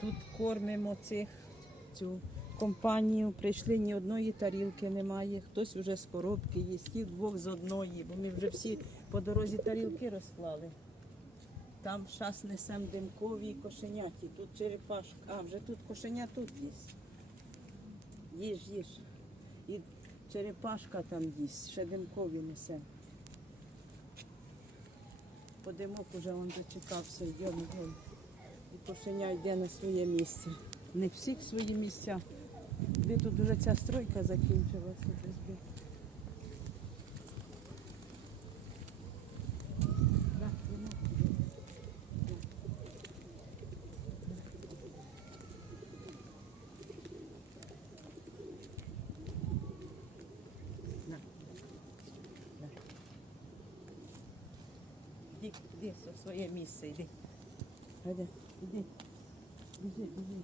Тут кормимо цих цю компанію. Прийшли ні одної тарілки немає. Хтось вже з коробки їсть, ті двох з одної, бо ми вже всі по дорозі тарілки розклали. Там шас несем димкові кошеняті, тут черепашка. А, вже тут кошеня тут є. Їж, їж. І черепашка там їсть, ще димкові несем. Подимок уже он дочекався, йдемо, йдемо. І кошеня йде на своє місце. Не всіх свої місця. Де тут вже ця стройка закінчилася десь іди, в своє місце, йди. Hadi. Gidelim. Bizi, bizi.